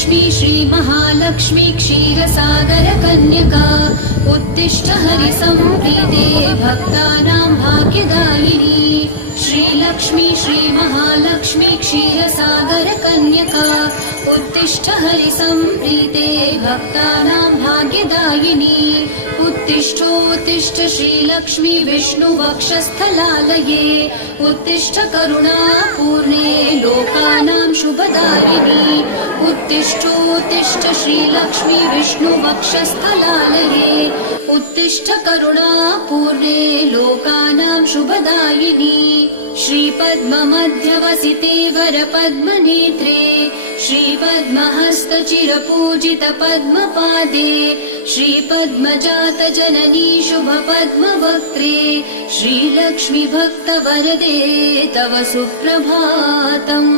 श्रीलक्ष्मी श्रीमहालक्ष्मी क्षीरसागरकन्यका उत्तिष्ठ हरिसम्प्रीते भक्तानां भाग्यदायिनी श्रीलक्ष्मी श्रीमहालक्ष्मी क्षीरसागरकन्यका उत्तिष्ठ हरिसम्प्रीते भक्तानां भाग्यदायिनी उत्तिष्ठोत्तिष्ठ श्रीलक्ष्मी विष्णुवक्षस्थलालये उत्तिष्ठ करुणापूर्णे लोकानां शुभदायिनी उत्तिष्ठोत्तिष्ठ श्रीलक्ष्मी विष्णुवक्षस्थलालये उत्तिष्ठ करुणापूर्णे लोकानां शुभदायिनी श्रीपद्ममध्यवसिते वरपद्मनेत्रे श्रीपद्महस्तचिरपूजित पद्मपादे श्रीपद्मजातजननी शुभपद्मवक्त्रे श्रीलक्ष्मी भक्तवरदे तव सुप्रभातम्।